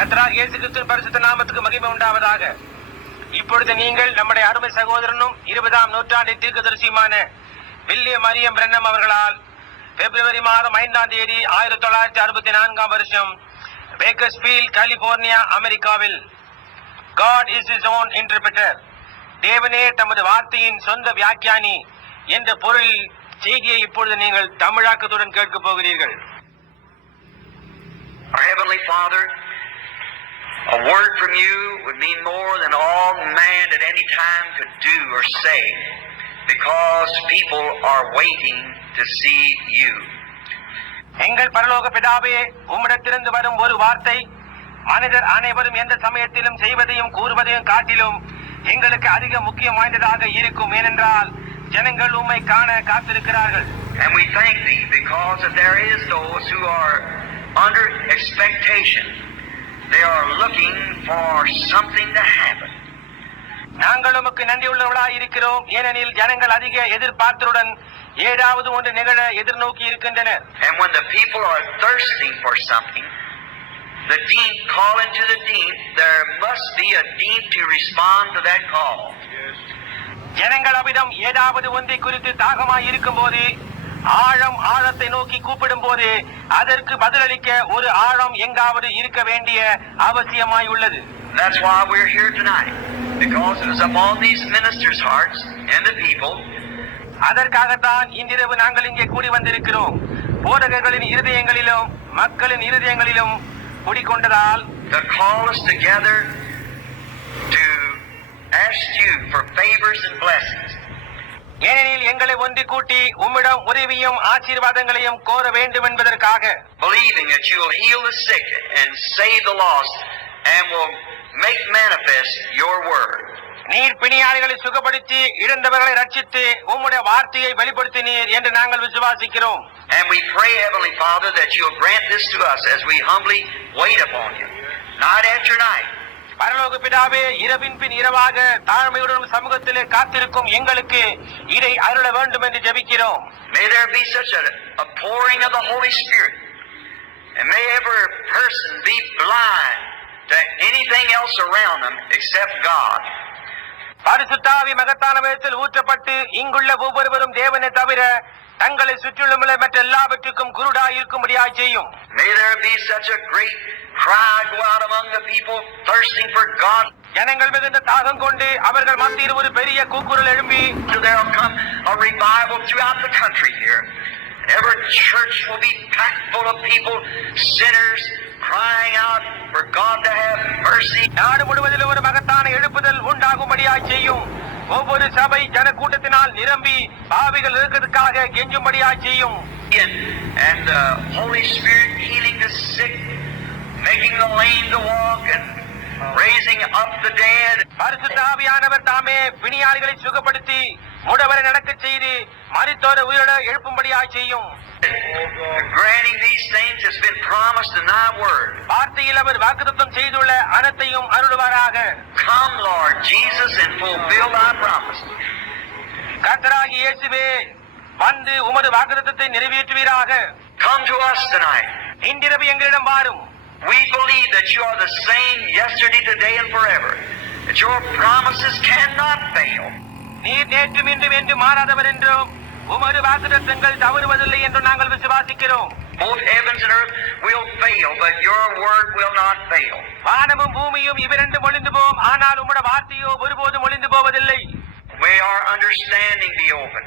கர்த்தராகிய இயேசு கிறிஸ்துவின் பரிசுத்த நாமத்துக்கு மகிமை உண்டாவதாக. இப்பொழுது நீங்கள் நம்முடைய அருமை சகோதரனும் 20ஆம் நூற்றாண்டின் தீர்க்கதரிசியுமான வில்லியம் மரியம் பிரென்னம் அவர்களால் பிப்ரவரி மாதம் 5ஆம் தேதி 1964ஆம் வருஷம் பேக்கர்ஸ்ஃபீல்ட், கலிபோர்னியா, அமெரிக்காவில் God is his own interpreter, தேவனே தமது வார்த்தையின் சொந்த வியாக்கியானி என்ற பொருள் செய்தியை இப்பொழுது நீங்கள் தமிழாக்கத்துடன் கேட்கப் போகிறீர்கள். Our Heavenly Father, a word from you would mean more than all man at any time could do or say, because people are waiting to see you. எங்கள் பரலோக பிதாவே, உம்மிடத்திலிருந்து வரும் ஒரு வார்த்தை மனிதர் அனைவரும் எந்த சமயத்திலும் செய்வதையும் கூறுவதையும் காட்டிலும் எங்களுக்கு அதிக முக்கியம் வாய்ந்ததாக இருக்கும். ஏனென்றால் ஜனங்கள் உம்மை காண காத்திருக்கிறார்கள். And we thank thee because that there is those who are under expectation. They are looking for something to happen. நாங்கள் உமக்கு நன்றியுள்ளவர்களாய் இருக்கிறோம். ஏனெனில் ஜனங்கள் அதிக எதிர்பார்ப்புடன் ஏதாவது ஒன்று நிகழ எதிர்நோக்கி இருக்கின்றனர். And when the people are thirsting for something, the deep call into the deep, there must be a deep to respond to that call. ஜனங்கள் அவிடம் ஏதாவது ஒன்றை குறித்து தாகமாய் இருக்கும் போது, ஆழம் ஆழத்தை நோக்கி கூப்பிடும் போது அதற்கு பதிலளிக்க ஒரு ஆழம் எங்காவது இருக்க வேண்டிய அவசியமாய் உள்ளது. That's why we're here tonight, because it is upon these ministers' hearts and the people. அதற்காகத்தான் இன்றிரவு நாங்கள் இங்கே கூடி வந்திருக்கிறோம். போதகர்களின் இருதயங்களிலும் மக்களின் இருதயங்களிலும் குடிக்கொண்டதால் The call us together to ask you for favors and blessings. ஏனெனில் எங்களை ஒன்று கூட்டி உம்மிடம் உதவியும் ஆசீர்வாதங்களையும் கோர வேண்டும் என்பதற்காக, Believing that you will heal the sick and save the lost and will make manifest your word. நீர் பிணியாளிகளை சுகப்படுத்தி இழந்தவர்களை ரட்சித்து உம்முடைய வார்த்தையை வெளிப்படுத்தினீர் என்று நாங்கள் விசுவாசிக்கிறோம். And we pray, Heavenly Father, that you will grant this to us as we humbly wait upon you, night after night. பரலோக பிதாவே, இரவின் பின் இரவாக தாழ்மையுடன் சமூகத்திலே காத்திருக்கும் எங்களுக்கு இதை அருள வேண்டும் என்று ஜெபிக்கிறோம். May there be such a pouring of the Holy Spirit, and may every person be blind to anything else around them except God. பரிசுத்தாவி மகத்தான விதத்தில் ஊற்றப்பட்டு இங்குள்ள ஒவ்வொருவரும் தேவனை தவிர தங்களை சுற்றிலுள்ள மற்ற எல்லாவற்றுக்கும் குருடாய் இருக்கும்படியாய் செய்யும். May there be such a great cry go out among the people thirsting for God. ஜனங்கள் மிகுந்த தாகம் கொண்டு அவர்கள் மத்தியில் ஒரு பெரிய கூக்குரல் எழும்பி, There will come a revival throughout the country here. Every church will be packed full of people, sinners, crying out for God to have mercy. நாடு முழுவதிலும் ஒரு மகத்தான எழுப்புதல் உண்டாகும்படியாய் செய்யும். ஒவ்வொரு சபை ஜன கூட்டத்தினால் நிரம்பி பாவிகள் இருக்கிறதுக்காக கெஞ்சும்படியாய் செய்யும். And the Holy Spirit healing the sick, making the lame to walk, and raising up the dead. பரிசுத்த ஆவியானவர் தாமே பிணியாளிகளை சுகப்படுத்தி முடவரை நடக்கச் செய்து மரித்தோரை உயிரோட எழுப்பும்படியாய் செய்யும். Granting these things has been promised in thy word. வார்த்தையில் அவர் வாக்குத்தத்தம் செய்துள்ள அனைத்தையும் அருள்வாராக. Come, Lord Jesus, and fulfill thy promise. கர்த்தராகிய இயேசுவே, வந்து உமது வாக்குத்தத்தத்தை நிறைவேற்றுவீராக. Come to us tonight. இன்றிரவு எங்களிடம் வாரும். We believe that you are the same yesterday, today, and forever. That your promises cannot fail. நீர் நேற்றும் இன்றும் என்று மாறாதவர் என்றும் உமது வாக்குத்தத்தங்கள் தவறுவதில்லை என்று நாங்கள் விசுவாசிக்கிறோம். Both heavens and earth will fail, but your word will not fail. வானமும் பூமியும் இவ்விரண்டும் ஒளிந்து போம், ஆனால் உம்முடைய வார்த்தையோ ஒருபோதும் ஒளிந்து போவதில்லை. May our understanding be open.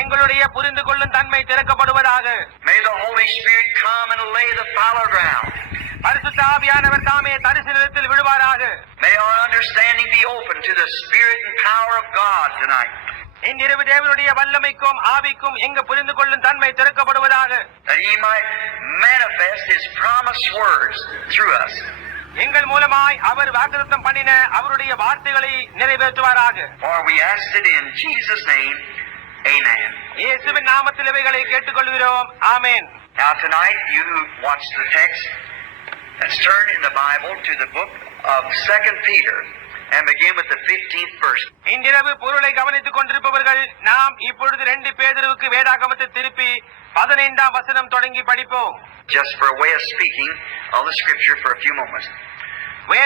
எங்களுடைய புரிந்து கொள்ளும் தன்மை திறக்கப்படுவதாக. May the Holy Spirit come and lay the fallow ground. பரிசுத்த ஆவியானவர் தாமே தரிசு நிலத்தில் விழுவாராக. May our understanding be open to the Spirit and power of God tonight. இன்றிரவு தேவனுடைய வல்லமைக்கும் ஆவிக்கும் எங்க புரிந்து கொள்ளும் தன்மை திறக்கப்படுவதாக. That He might manifest His promised words through us. எங்கள் மூலமாய் அவர் வாக்குத்தத்தம் பண்ணின அவருடைய வார்த்தைகளை நிறைவேற்றுவாராக. For we ask it in Jesus' name, amen. இயேசுவின் நாமத்தில் இவைகளை கேட்டுக்கொள்கிறோம். ஆமென். Now tonight, you who watch the text, let's turn in the Bible to the book of 2 Peter and begin with the 15th verse. இன்றிரவு பொருளை கவனித்துக் கொண்டிருப்பவர்கள் நாம் இப்பொழுது 2 பேதுருவுக்கு வேதாகமத்தை திருப்பி 15ஆம் வசனம் தொடங்கி படிப்போம். Just for a way of speaking of the scripture for a few moments. வேத